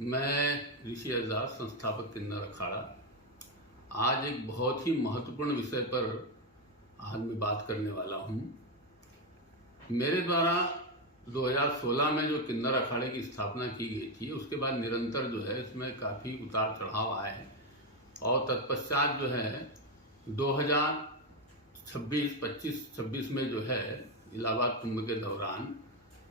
मैं ऋषि हरदास, संस्थापक किन्नर अखाड़ा। आज एक बहुत ही महत्वपूर्ण विषय पर आज मैं बात करने वाला हूँ। मेरे द्वारा 2016 में जो किन्नर अखाड़े की स्थापना की गई थी, उसके बाद निरंतर जो है इसमें काफ़ी उतार चढ़ाव आए हैं और तत्पश्चात जो है 2026 में जो है इलाहाबाद कुंभ के दौरान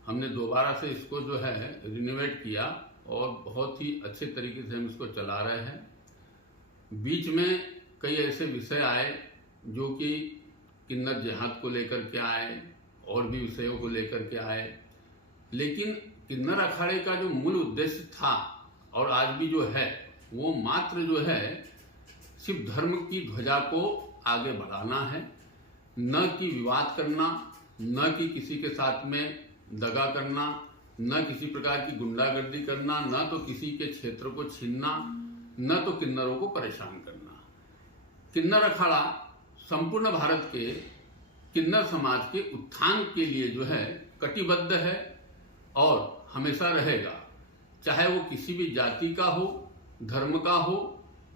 हमने दोबारा से इसको जो है रिनोवेट किया और बहुत ही अच्छे तरीके से हम इसको चला रहे हैं। बीच में कई ऐसे विषय आए जो कि किन्नर जिहाद को लेकर के आए और भी विषयों को लेकर के आए, लेकिन किन्नर अखाड़े का जो मूल उद्देश्य था और आज भी जो है वो मात्र जो है सिर्फ धर्म की ध्वजा को आगे बढ़ाना है, न कि विवाद करना, न कि किसी के साथ में दगा करना, न किसी प्रकार की गुंडागर्दी करना, न तो किसी के क्षेत्र को छीनना, न तो किन्नरों को परेशान करना। किन्नर अखाड़ा संपूर्ण भारत के किन्नर समाज के उत्थान के लिए जो है कटिबद्ध है और हमेशा रहेगा, चाहे वो किसी भी जाति का हो, धर्म का हो,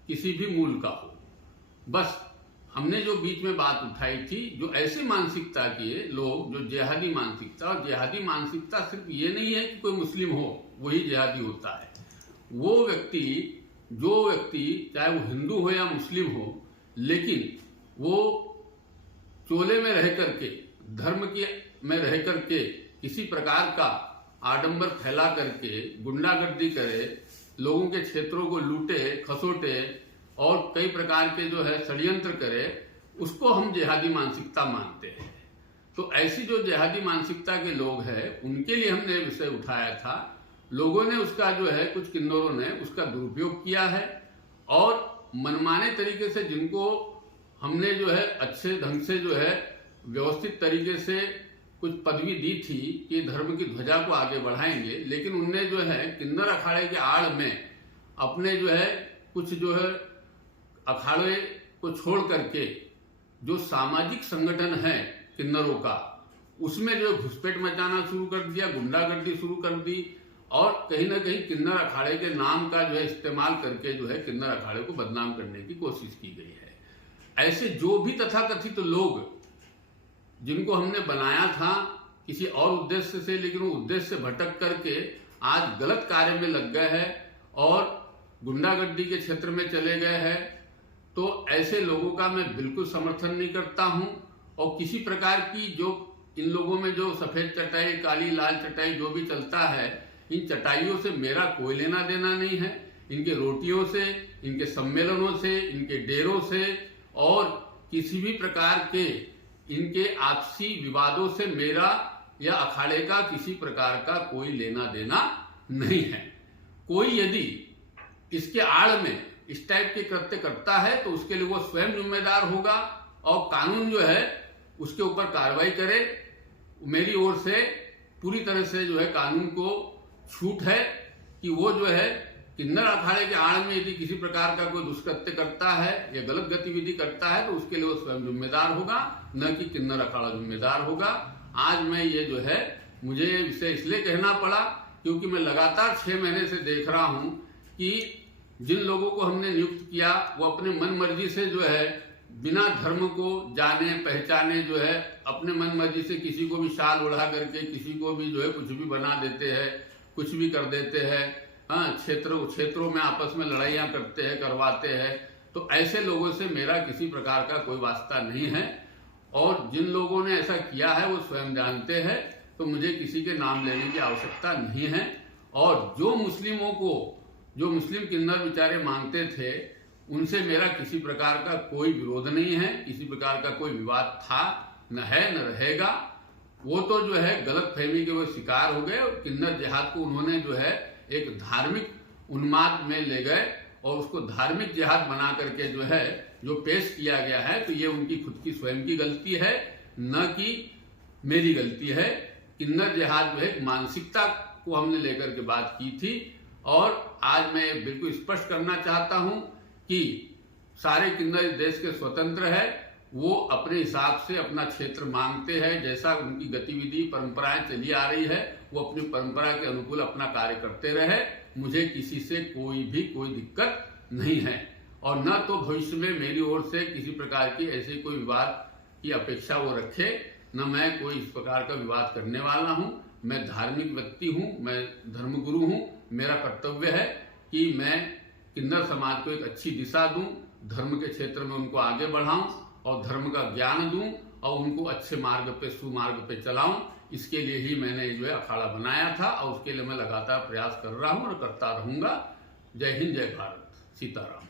किसी भी मूल का हो। बस हमने जो बीच में बात उठाई थी, जो ऐसी मानसिकता के लोग, जो जिहादी मानसिकता, और जिहादी मानसिकता सिर्फ ये नहीं है कि कोई मुस्लिम हो वही जिहादी होता है। वो व्यक्ति चाहे वो हिंदू हो या मुस्लिम हो, लेकिन वो चोले में रह करके, धर्म के में रह करके किसी प्रकार का आडंबर फैला करके गुंडागर्दी करे, लोगों के क्षेत्रों को लूटे खसोटे और कई प्रकार के जो है षड्यंत्र करे, उसको हम जिहादी मानसिकता मानते हैं। तो ऐसी जो जिहादी मानसिकता के लोग हैं, उनके लिए हमने विषय उठाया था। लोगों ने उसका जो है, कुछ किन्नरों ने उसका दुरुपयोग किया है और मनमाने तरीके से जिनको हमने जो है अच्छे ढंग से जो है व्यवस्थित तरीके से कुछ पदवी दी थी कि धर्म की ध्वजा को आगे बढ़ाएंगे, लेकिन उनने जो है किन्नर अखाड़े के आड़ में अपने जो है कुछ जो है अखाड़े को छोड़ करके जो सामाजिक संगठन है किन्नरों का, उसमें जो घुसपैठ मचाना शुरू कर दिया, गुंडागर्दी शुरू कर दी और कहीं ना कहीं किन्नर अखाड़े के नाम का जो है इस्तेमाल करके जो है किन्नर अखाड़े को बदनाम करने की कोशिश की गई है। ऐसे जो भी तथाकथित लोग जिनको हमने बनाया था किसी और उद्देश्य से, लेकिन वो उद्देश्य से भटक करके आज गलत कार्य में लग गए हैं और गुंडागर्दी के क्षेत्र में चले गए हैं, तो ऐसे लोगों का मैं बिल्कुल समर्थन नहीं करता हूं। और किसी प्रकार की जो इन लोगों में जो सफेद चटाई, काली लाल चटाई जो भी चलता है, इन चटाइयों से मेरा कोई लेना देना नहीं है। इनके रोटियों से, इनके सम्मेलनों से, इनके डेरों से और किसी भी प्रकार के इनके आपसी विवादों से मेरा या अखाड़े का किसी प्रकार का कोई लेना देना नहीं है। कोई यदि इसके आड़ में इस टाइप के कृत्य करता है तो उसके लिए वो स्वयं जिम्मेदार होगा और कानून जो है उसके ऊपर कार्रवाई करे। मेरी ओर से पूरी तरह से जो है कानून को छूट है कि वो जो है किन्नर अखाड़े के आड़ में यदि किसी प्रकार का कोई दुष्कृत्य करता है या गलत गतिविधि करता है तो उसके लिए वो स्वयं जिम्मेदार होगा, न कि किन्नर अखाड़ा जिम्मेदार होगा। आज मैं ये जो है, मुझे ये विषय इसलिए कहना पड़ा क्योंकि मैं लगातार 6 महीने से देख रहा हूं कि जिन लोगों को हमने नियुक्त किया वो अपने मन मर्जी से जो है बिना धर्म को जाने पहचाने जो है अपने मन मर्जी से किसी को भी शाल उड़ा करके किसी को भी जो है कुछ भी बना देते हैं, कुछ भी कर देते हैं। हाँ, क्षेत्रों में आपस में लड़ाइयाँ करते हैं, करवाते हैं। तो ऐसे लोगों से मेरा किसी प्रकार का कोई वास्ता नहीं है और जिन लोगों ने ऐसा किया है वो स्वयं जानते हैं, तो मुझे किसी के नाम लेने की आवश्यकता नहीं है। और जो मुस्लिम किन्नर बेचारे मांगते थे, उनसे मेरा किसी प्रकार का कोई विरोध नहीं है, किसी प्रकार का कोई विवाद था, न है, न रहेगा। वो तो जो है गलत फहमी के वो शिकार हो गए और किन्नर जिहाद को उन्होंने जो है एक धार्मिक उन्माद में ले गए और उसको धार्मिक जिहाद बना करके जो है जो पेश किया गया है, तो ये उनकी खुद की स्वयं की गलती है, न कि मेरी गलती है। किन्नर जिहाद जो है मानसिकता को हमने लेकर के बात की थी और आज मैं बिल्कुल स्पष्ट करना चाहता हूं कि सारे किन्नर इस देश के स्वतंत्र है वो अपने हिसाब से अपना क्षेत्र मांगते हैं, जैसा उनकी गतिविधि परंपराएं चली आ रही है वो अपनी परंपरा के अनुकूल अपना कार्य करते रहे। मुझे किसी से कोई दिक्कत नहीं है और न तो भविष्य में मेरी ओर से किसी प्रकार की ऐसे कोई विवाद की अपेक्षा वो रखे, न मैं कोई इस प्रकार का विवाद करने वाला हूं। मैं धार्मिक व्यक्ति हूं, मैं धर्मगुरु हूं। मेरा कर्तव्य है कि मैं किन्नर समाज को एक अच्छी दिशा दूं, धर्म के क्षेत्र में उनको आगे बढ़ाऊं और धर्म का ज्ञान दूं और उनको अच्छे मार्ग पे, सुमार्ग पे चलाऊं। इसके लिए ही मैंने जो है अखाड़ा बनाया था और उसके लिए मैं लगातार प्रयास कर रहा हूं और करता रहूंगा। जय हिंद, जय भारत, सीताराम।